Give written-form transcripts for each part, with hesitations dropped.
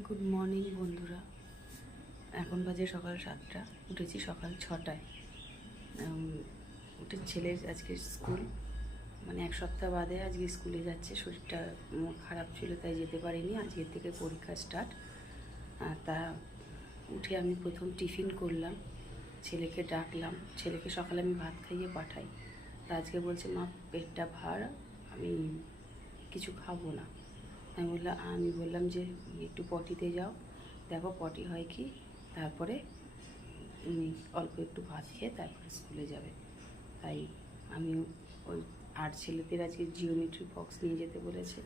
Good morning বন্ধুরা। এখন বাজে সকাল 7টা, উঠেছি সকাল 6টায়। উঠে ছেলের আজকে স্কুল, মানে এক সপ্তাহ বাদে আজকে স্কুলে যাচ্ছে। শরীরটা খারাপ ছিল তাই যেতে পারিনি, আজকের থেকে পরীক্ষা স্টার্ট। তা উঠে আমি প্রথম টিফিন করলাম, ছেলেকে ডাকলাম। ছেলেকে সকালে আমি ভাত খাইয়ে পাঠাই, তা আজকে বলছে মা পেটটা ভার, আমি কিছু খাবো না। আমি বললাম যে একটু পটিতে যাও, দেখো পটি হয় কি, তারপরে তুমি অল্প একটু ভাত খেয়ে তারপরে স্কুলে যাবে। তাই আমি ওই আর্ট ছেলেদের আজকে জিওমেট্রি বক্স নিয়ে যেতে বলেছে,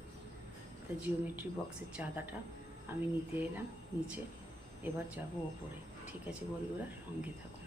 তা জিওমেট্রি বক্সের চাঁদাটা আমি নিতে এলাম নিচে, এবার যাব ওপরে। ঠিক আছে বন্ধুরা, সঙ্গে থাকুন।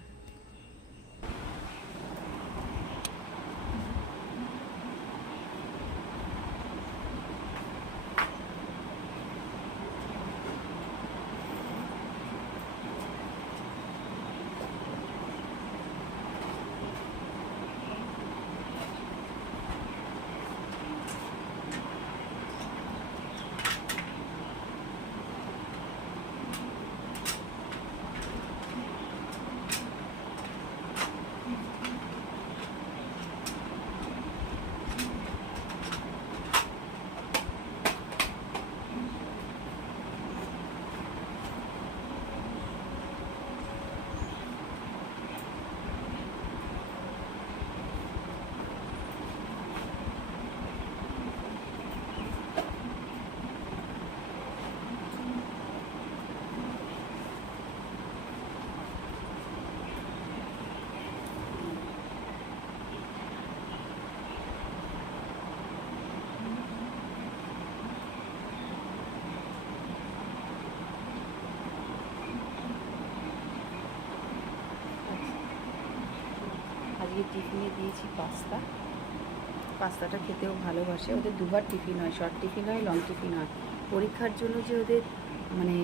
আজকে টিফিনে দিয়েছি পাস্তাটা খেতেও ভালোবাসে। ওদের দুবার টিফিন হয়, শর্ট টিফিন হয়, লং টিফিন হয়। পরীক্ষার জন্য যে ওদের মানে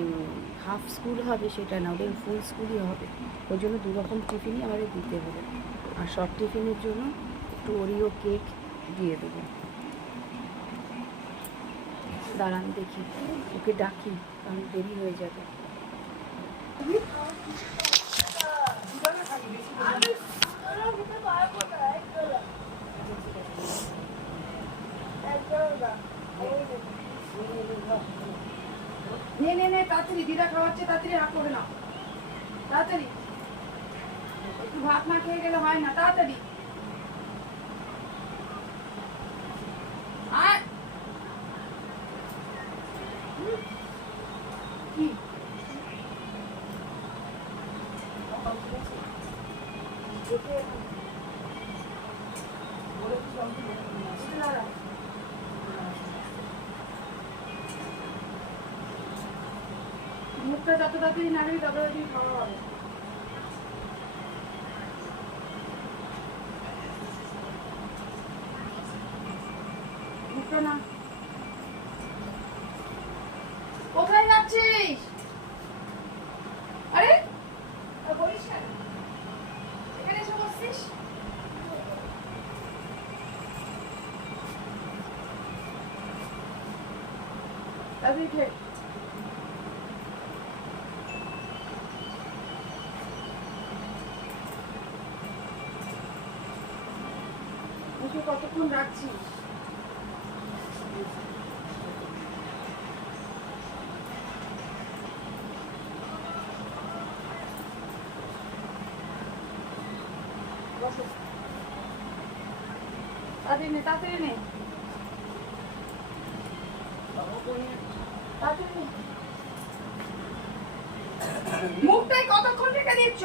হাফ স্কুল হবে সেটা না, ওদের ফুল স্কুলই হবে। ওই জন্য দুরকম টিফিনই আমাদের দিতে হবে। আর শর্ট টিফিনের জন্য একটু ওরিও কেক দিয়ে দেবো। দাঁড়ান দেখি, ওকে ডাকি, কারণ দেরি হয়ে যাবে। নে তাড়াতাড়ি, দিদা খাওয়াচ্ছে, তাড়াতাড়ি হাত করে না, তাড়াতাড়ি। একটু ভাত না খেয়ে গেলে হয় না, তাড়াতাড়ি। আর কি মুখটা যত তাড়াতাড়ি নাড়বি তত তাড়াতাড়ি খাওয়া হবে। মুখটা না, কোথায় যাচ্ছিস? আরে বলিস না, এখানে এসে বসছিস। কতক্ষণ রাখছিস? তাড়াতাড়ি নে, তাড়াতাড়ি নে, তাড়াতাড়ি নে। মুখটাই কতক্ষণ রেখে দিচ্ছ?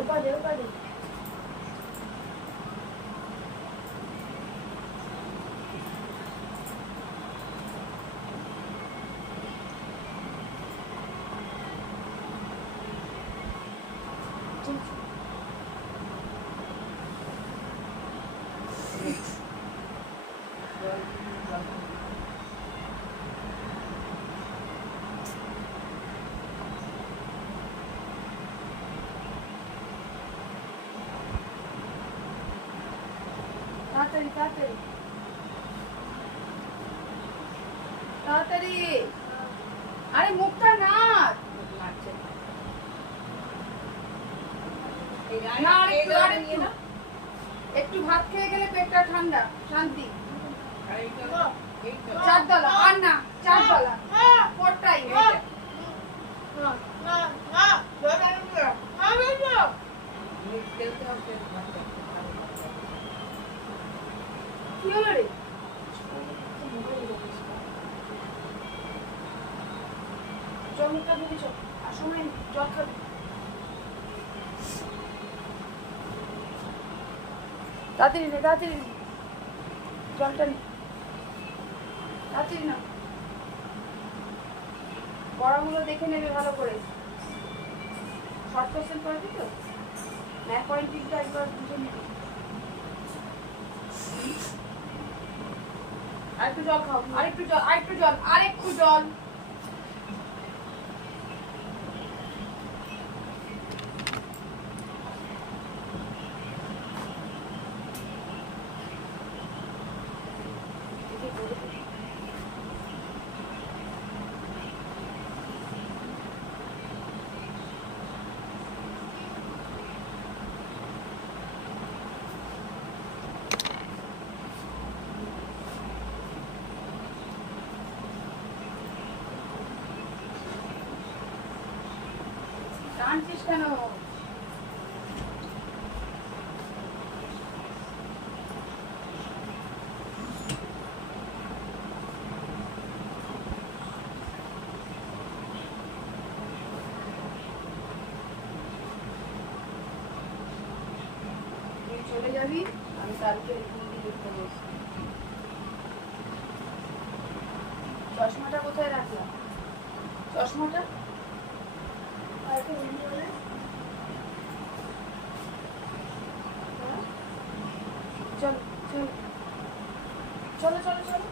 উপাধি তাড়াতাড়ি তাড়াতাড়ি তাড়াতাড়ি। আরে মুখটা নাচ। একটু ভাত খেয়ে গেলে পেটটা ঠান্ডা শান্তি। চারতলা আর না, চারতলা পরটাই কি হলো রে? জল মুখটা ধুবি, চল আর সময় নেই, জল খাবি। তাড়াতাড়ি নে, তাড়াতাড়ি নে, জলটা নে, তাড়াতাড়ি না। পড়াগুলো দেখে নেবে ভালো করে। শর্ট কোশ্চেন পড়াবি তো, ম্যাথ পয়েন্টিংটা একবার বুঝে নিবি। আরেকটু জল খাও, আরেকটু জল, আরেকটু জল, আরেকটু জল। টানছিস কেন? তুই চলে যাবি, আমি কালকে হিন্দি লিখতে বসবো। চশমাটা কোথায় রাখলাম? চশমাটা চলো চলো চলো চলো চলো।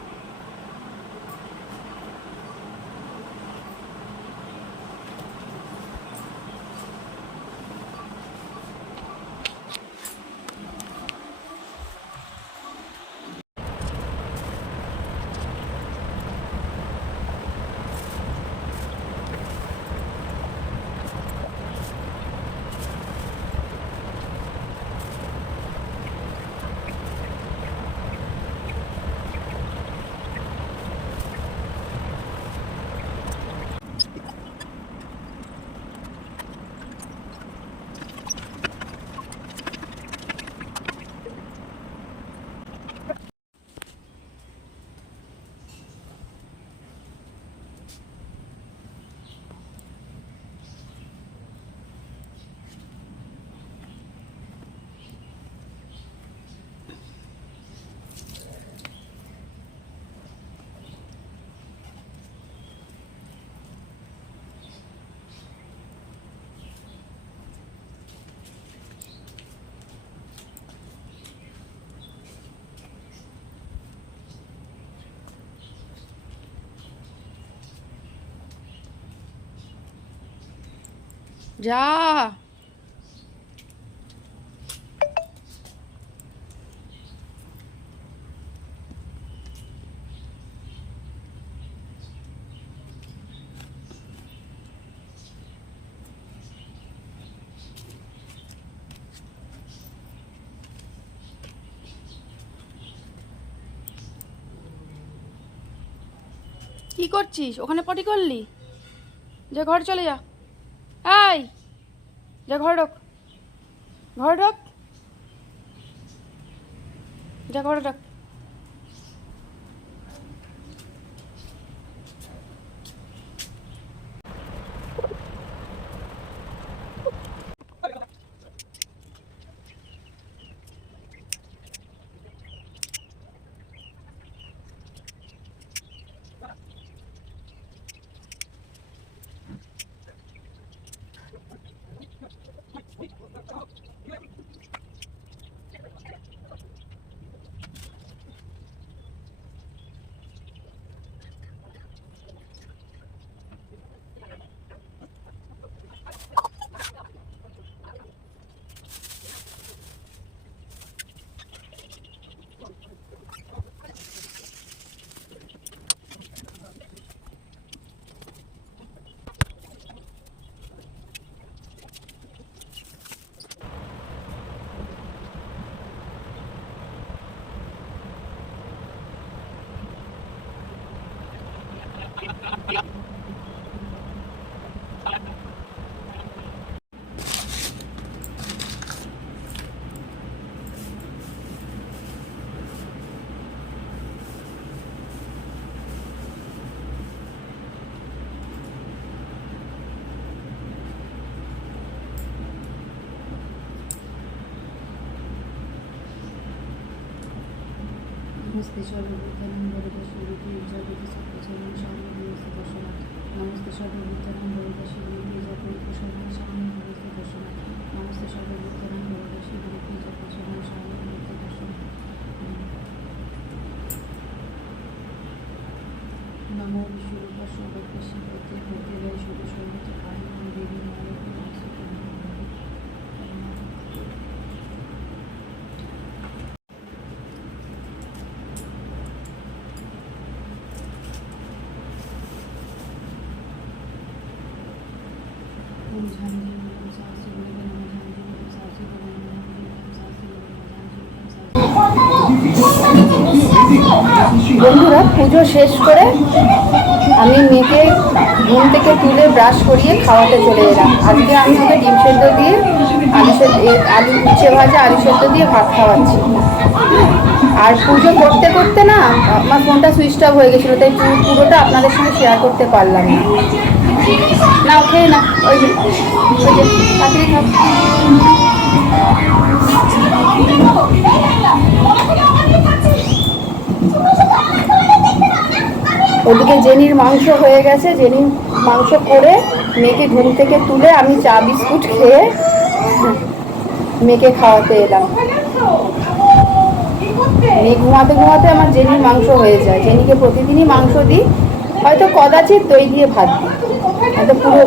যা কি করছিস? ওখানে পটি করলি? যা ঘরে চলে যা। এই যা ঘরে ঢোক, ঘরে ঢোক, যা ঘরে ঢোক। नमस्ते सर्वभूतानां वरदशिवरूपी जगति सर्वचरणं शरणं नमस्ते दर्शनाथ नमस्ते सर्वभूतानां वरदशिवरूपी जगति शरणं शरणं नमस्ते दर्शनाथ नमस्ते सर्वभूतानां वरदशिवरूपी जगति शरणं शरणं नमस्ते दर्शनाथ नमो विश्वरूप सर्वज्ञ शिवते भूतेलय शुभ सर्वत्र कारणं देवी नारायण नमस्ते বন্ধুরা, পুজো শেষ করে আমি মেয়েকে ঘুম থেকে তুলে ব্রাশ করিয়ে খাওয়াতে চলে এলাম। আজকে আমি ওকে ডিম সেদ্ধ দিয়ে আলু উচ্ছে ভাজা আলু সেদ্ধ দিয়ে ভাত খাওয়াচ্ছি। আর পুজো করতে করতে না আমার ফোনটা সুইচ অফ হয়ে গেছিলো, তাই পুরোটা আপনাদের সঙ্গে শেয়ার করতে পারলাম না। না ওকে না ওই যে তাড়াতাড়ি খাও। ওদিকে জেনির মাংস হয়ে গেছে, জেনির মাংস করে মেয়েকে ঘুম থেকে তুলে আমি চা বিস্কুট খেয়ে মেয়েকে খাওয়াতে এলাম। মেয়ে ঘুমাতে ঘুমাতে আমার জেনির মাংস হয়ে যায়। জেনিকে প্রতিদিনই মাংস দিই, হয়তো কদাচিৎ দই দিয়ে ভাত দিই, হয়তো পুরো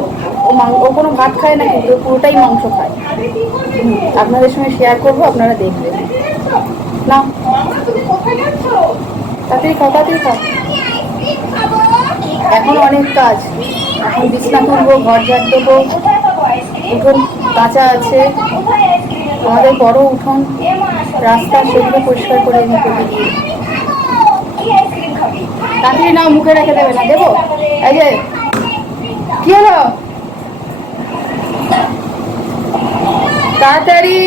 ও কোনো ভাত খায় না, কিন্তু পুরোটাই মাংস খায়। আপনাদের সঙ্গে শেয়ার করবো, আপনারা দেখবেন। না তাড়াতাড়ি খাও, তাড়াতাড়ি খাও। এখন অনেক কাজ, এখন বিছনা তুলবো, ঘর ঝাড় দেবো, উঠোন কাঁচা আছে, আমাদের বড় উঠোন রাস্তা, সেগুলো পরিষ্কার করে নিতে দিয়ে। তাড়াতাড়ি নাও, মুখে রেখে দেবে না, দেবো। এই যে কি হলো, তাড়াতাড়ি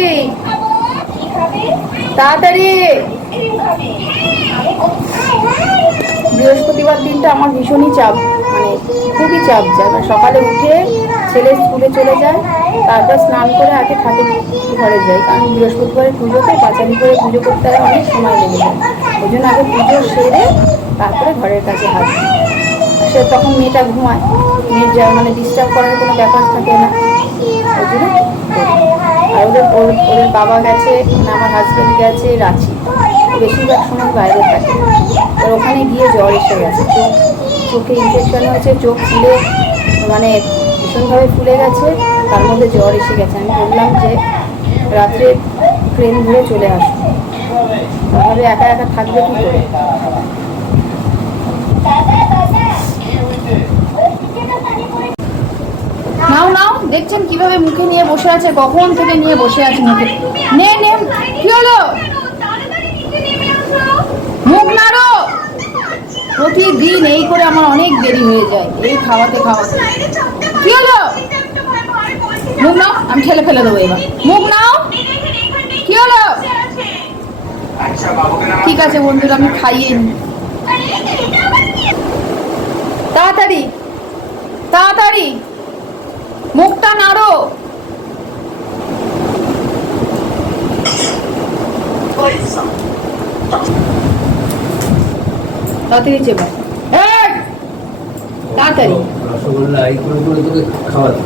তাড়াতাড়ি। বৃহস্পতিবার দিনটা আমার ভীষণই চাপ, মানে খুবই চাপ যায়। মানে সকালে উঠে ছেলে স্কুলে চলে যায়, তারপর স্নান করে আগে ঠাকুর ঘরে যাই, কারণ বৃহস্পতিবারের পুজোতে পাঁচালি করে পুজো করতে হয়, অনেক সময় লেগে যায়। ওই জন্য আগে পুজো সেরে তারপরে ঘরের কাছে হাত দিই। সে তখন মেয়েটা ঘুমায়, মেয়ের মানে ডিস্টার্ব করার কোনো ব্যাপার থাকে না, ওই জন্য। আর ওদের বাবা গেছে, আমার হাজব্যান্ড গেছে রাঁচি, বেশিরভাগ সময় বাইরে থাকে। আর ওখানে গিয়ে জ্বর এসে গেছে, চোখে ইনফেকশন হয়েছে, চোখ ফুলে মানে ভীষণভাবে ফুলে গেছে, তার মধ্যে জ্বর এসে গেছে। আমি বললাম যে রাত্রে ট্রেন ধরে চলে আসুন, ওভাবে একা একা থাকবে কী করে। নাও নাও, দেখছেন কিভাবে মুখে নিয়ে বসে আছে, কখন থেকে নিয়ে বসে আছে মুখে। নে নে, কি হলো, মুখ নাড়ো। প্রতিদিন এই করে আমার অনেক দেরি হয়ে যায়, এই খাওয়াতে খাওয়াতে। কি হলো, মুখ নাও, আমি ঠেলে ফেলে দেবো এবার। মুখ নাও, কি হলো। ঠিক আছে বন্ধুরা, আমি খাইয়ে নি। তাড়াতাড়ি তাড়াতাড়ি মুখটা নাড়ো। তাড়াতাড়ি চেপা, তাড়াতাড়ি। রসগোল্লা এই করে করে তোকে খাওয়াতে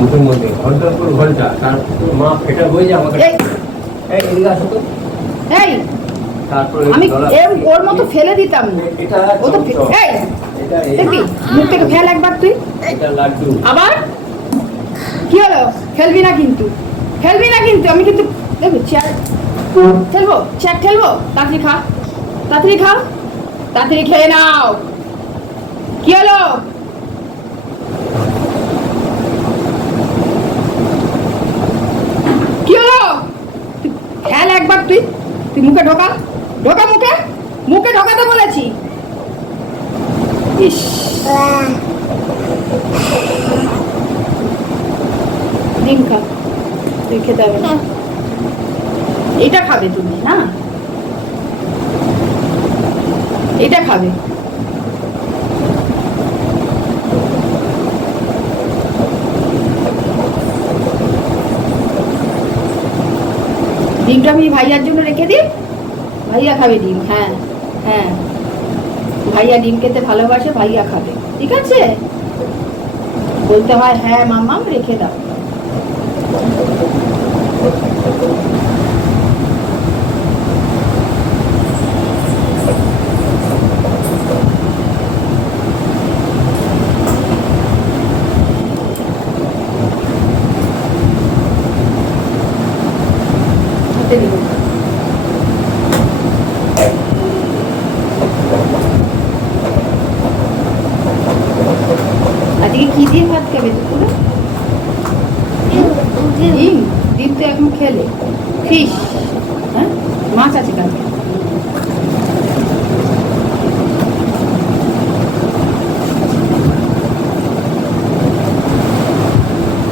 মুখের মধ্যে ঘন্টার পর ঘন্টা, তারপর মা ফেটা বই যে আমাকে এদিকে আসো তো। এই আমি ওর মতো ফেলে দিতাম না, ও তো দেখবি মুখ থেকে ফেল একবার তুই। আবার কি হলো, ফেলবি না কিন্তু, ফেলবি না কিন্তু। আমি কিন্তু দেখবি চেয়ার ঠেলবো, চেয়ার ঠেলবো। তাড়াতাড়ি খা, তাড়াতাড়ি খাও, তাড়াতাড়ি খেয়ে নাও। কি হলো, কি হলো, ফেল একবার তুই, তুই মুখে ঢোকা, ঢোকা মুখে, মুখে ঢোকাতে বলেছি। ইস, ডিম খা, তুই খেতে হবে না। এটা খাবে তুমি না, এটা খাবে। ডিমটা আমি ভাইয়ার জন্য রেখে দিই, ভাইয়া খাবে ডিম। হ্যাঁ হ্যাঁ, ভাইয়া ডিম খেতে ভালোবাসে, ভাইয়া খাবে, ঠিক আছে? বলতে হয় হ্যাঁ মাম্মাম, রেখে দাও। আজকে কি দিয়ে ভাত খাবে দুপুরে? ডিম, ডিম তো এখন খেলে। ফিশ, হ্যাঁ মাছ আছে কালকে।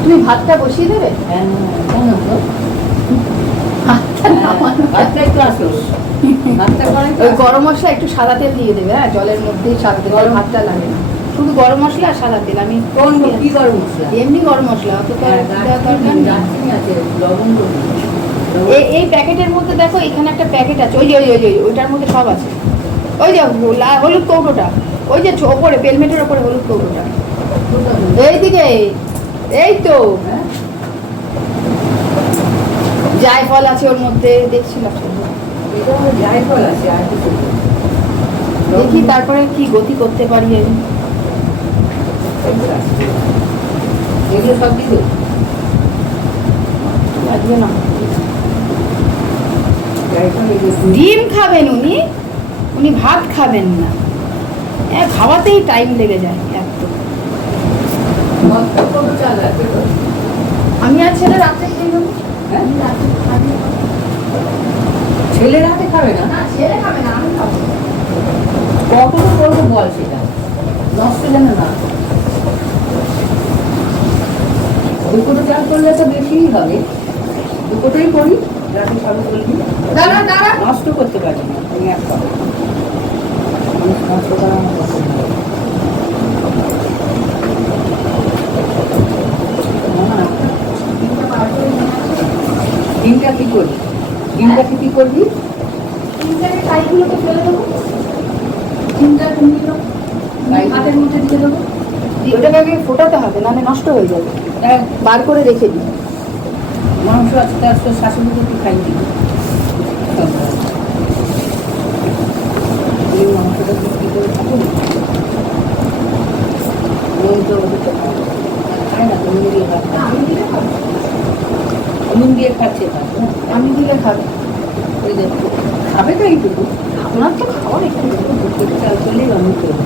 তুমি ভাতটা বসিয়ে দেবে? ওই গরম মশলা একটু সাদা তেল দিয়ে দেবে, হ্যাঁ জলের মধ্যে সাদা তেল, ভাতটা লাগে না, শুধু গরম মশলা আর সাদা তেল। আমি কি গরম মশলা? এমনি গরম মশলা, অত তো আর দেওয়ার দরকার নেই। এই প্যাকেটের মধ্যে দেখো, এখানে একটা প্যাকেট আছে, ওই যে ওইটার মধ্যে সব আছে। ওই যে হলুদ কৌটোটা, ওই যে ওপরে পেলমেটের ওপরে হলুদ কৌটোটা, এইদিকে, এই তো জায়ফল আছে ওর মধ্যে, দেখছিলাম। জায়ফল আছে আর কিছু? দেখি তারপরে কি গতি করতে পারি আমি। এগুলো সব কিছু লাগবে না। জায়ফল ডিম খাবেন উনি, উনি ভাত খাবেন না। খাওয়াতেই টাইম লেগে যায় এত। চাল আছে তো? আমি আর ছেলে রাত্রে খেয়ে নেবো। ছেলে রাতে খাবে না? না ছেলে খাবে না, আমি খাবো। কখনো করবো বল, সেটা নষ্ট যেন না। দুপুরে চাল করলে তো বেশিই হবে, দুপুরেই করি, রাতে খাবে বলবি। দাঁড়া দাঁড়া, নষ্ট করতে পারি না, তুমি এক খাবে নষ্ট করা আমার পছন্দ নয়। ডিমটা কি করবি? ডিমটাকে কি করবি? ডিমটাকে কাইগুলোকে ফেলে দেবো, ডিমটা নিয়ে ভাতের মধ্যে দিয়ে দেবো। ওটাকে আগে ফোটাতে হবে, নাহলে নষ্ট হয়ে যাবে। বার করে রেখে দিই। মাংস আছে, তার তো শাশুড়িকে একটু খাই দিই। মাংসটা বিক্রি করে থাকুন, খায় না তো, নুন দিয়ে ভাত খায়। নুন দিয়ে খাচ্ছে ভাত, আমি দিলে খাবে। ওই দেখো খাবে তো এইটুকু। আপনার তো খাওয়ার একটু চাল করলেই আমি করবো।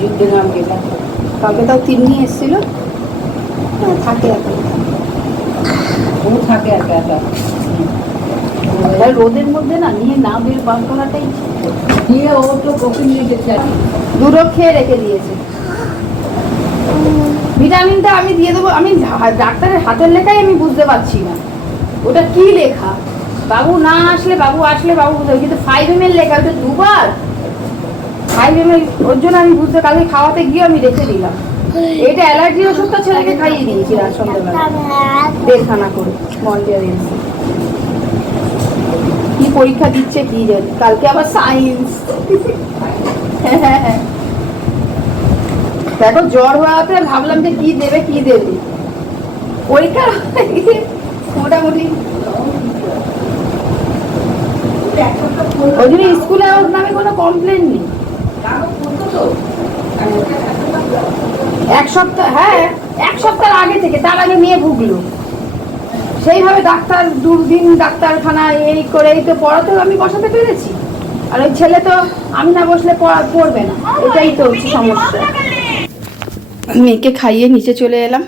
যুদ্ধের নাম কে? কালকে তাও তিন্নি এসেছিল, থাকে এখন। ও থাকে একা একা, রোদের মধ্যে না নিয়ে না বের বার করাটাই। নিয়ে ও তো ওকে নিয়ে গেছে, দুটো খেয়ে রেখে দিয়েছে। ভিটামিনটা আমি দিয়ে দেবো। আমি ডাক্তারের হাতের লেখাই আমি বুঝতে পারছি না ওটা কি লেখা। বাবু না আসলে, বাবু আসলে বাবু বুঝতে, কিন্তু 5 ml লেখা, ওটা দুবার 5 ml। ওর জন্য আমি বুঝতে, কালকে খাওয়াতে গিয়ে আমি রেখে দিলাম। এটা অ্যালার্জি ওষুধটা ছেলেকে খাইয়ে দিয়েছি রাত সন্ধ্যাবেলা দেখানা করে। মন্ডিয়া দিয়েছি, কি পরীক্ষা দিচ্ছে কি জানি, কালকে আবার সায়েন্স। দেখো জ্বর হওয়াতে ভাবলাম যে কি দেবে কি দেবে, পরীক্ষা মোটামুটি। ওই জন্য স্কুলে ওর নামে কোনো কমপ্লেন নেই। এক সপ্তাহ, হ্যাঁ 1 সপ্তাহ আগে থেকে, তার আগে মেয়ে ভুগলো সেইভাবে। ডাক্তার দুদিন ডাক্তারখানায় এই করে এই তো পড়াতেও আমি বসাতে পেরেছি, আর ওই ছেলে তো আমি না বসলে পড়বে না, এটাই তো হচ্ছে সমস্যা। মেয়েকে খাইয়ে নিচে চলে এলাম।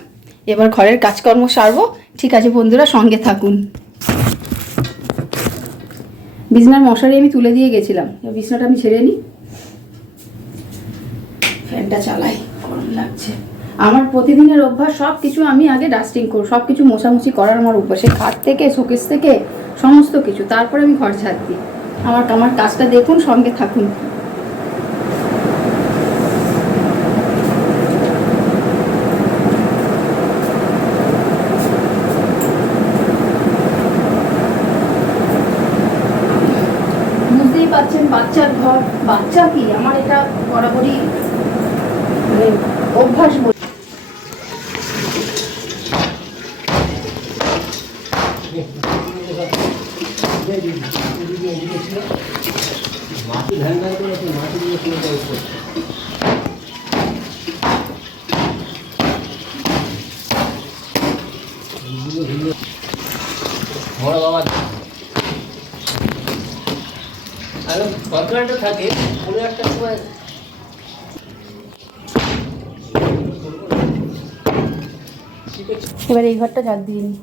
এবার ঘরের কাজকর্ম সারবো। ঠিক আছে বন্ধুরা, সঙ্গে থাকুন। বিছনার মশারি আমি তুলে দিয়ে গেছিলাম, বিছনাটা আমি ছেড়ে নিই, ফ্যানটা চালাই, গরম লাগছে। আমার প্রতিদিনের অভ্যাস, সব কিছু আমি আগে ডাস্টিং করব, সব কিছু মোছামুছি করার আমার অভ্যাস, খাট থেকে শোকেস থেকে সমস্ত কিছু, তারপরে আমি ঘর ঝাড় দিই। আমার কাজটা দেখুন, সঙ্গে থাকুন। বুঝতেই পারছেন, বাচ্চার ঘর, বাচ্চা কি, আমার এটা বরাবরই মানে অভ্যাস বলি। মাটি ধান ধান করে মাটি দিয়ে পুরোটা উপর বড় বাবা আর কতটা থাকে কোনো একটা সময় এবার এই ঘরটা ঝাড় দিয়ে নিই।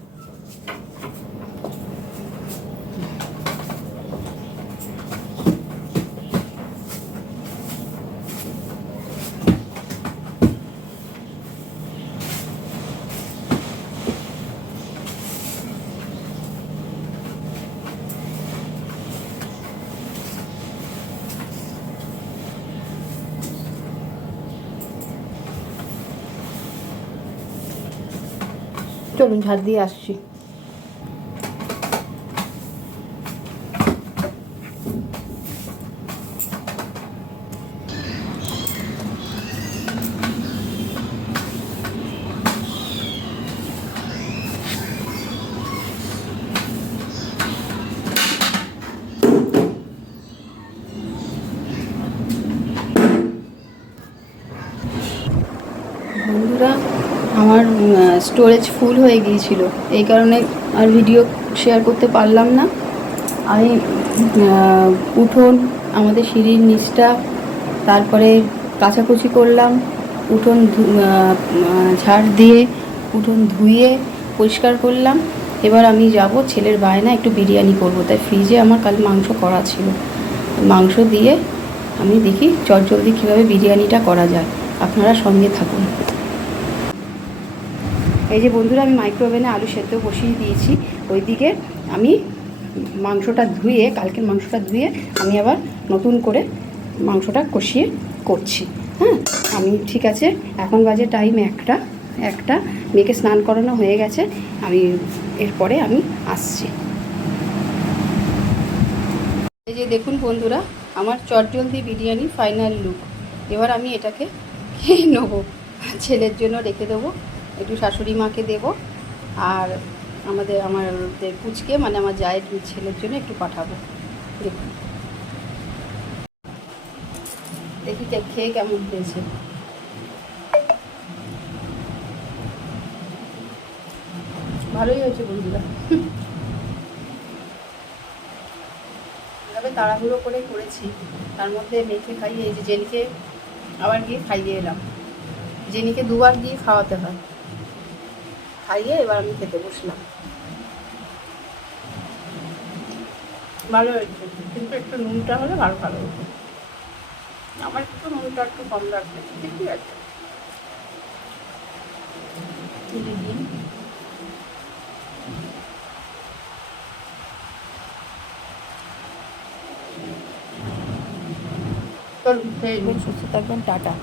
চলুন ঝাড় দিয়ে আসছি। বন্ধুরা, আমার স্টোরেজ ফুল হয়ে গিয়েছিল, এই কারণে আর ভিডিও শেয়ার করতে পারলাম না। আমি উঠোন, আমাদের সিঁড়ির নিচটা, তারপরে কাচাকুচি করলাম, উঠোন ঝাড় দিয়ে উঠোন ধুয়ে পরিষ্কার করলাম। এবার আমি যাব, ছেলের বায়না একটু বিরিয়ানি করব, তাই ফ্রিজে আমার কাল মাংস করা ছিল, মাংস দিয়ে আমি দেখি চটজলদি কীভাবে বিরিয়ানিটা করা যায়। আপনারা সঙ্গে থাকুন। এই যে বন্ধুরা, আমি মাইক্রোওভেনে আলু সেদ্ধ বসিয়ে দিয়েছি, ওইদিকে আমি মাংসটা ধুয়ে, কালকের মাংসটা ধুয়ে আমি আবার নতুন করে মাংসটা কষিয়ে করছি। হ্যাঁ, আমি ঠিক আছে, এখন বাজে টাইম একটা, মেয়েকে স্নান করানো হয়ে গেছে, আমি এরপরে আমি আসছি। এই যে দেখুন বন্ধুরা, আমার চটজলদি বিরিয়ানি ফাইনাল লুক। এবার আমি এটাকে খেয়ে নেবো, ছেলের জন্য রেখে দেবো, একটু শাশুড়ি মাকে দেবো, আর আমার পুচকে মানে আমার জায়ের ছেলের জন্য একটু পাঠাবো। দেখুন, দেখি খেয়ে কেমন হয়েছে। ভালোই হয়েছে বন্ধুরা। এভাবে তাড়াহুড়ো করে করেছি, তার মধ্যে মেয়েকে খাইয়ে, এই যে জেনিকে আবার গিয়ে খাইয়ে এলাম, জেনিকে দুবার গিয়ে খাওয়াতে হয়, খাইয়ে এবার আমি খেতে বসলাম। ভালো হয়েছে, কিন্তু একটু নুনটা হলে ভালো হতো, আমার একটু নুনটা একটু কম লাগবে, ঠিক আছে। সুস্থ থাকবেন, টাটা।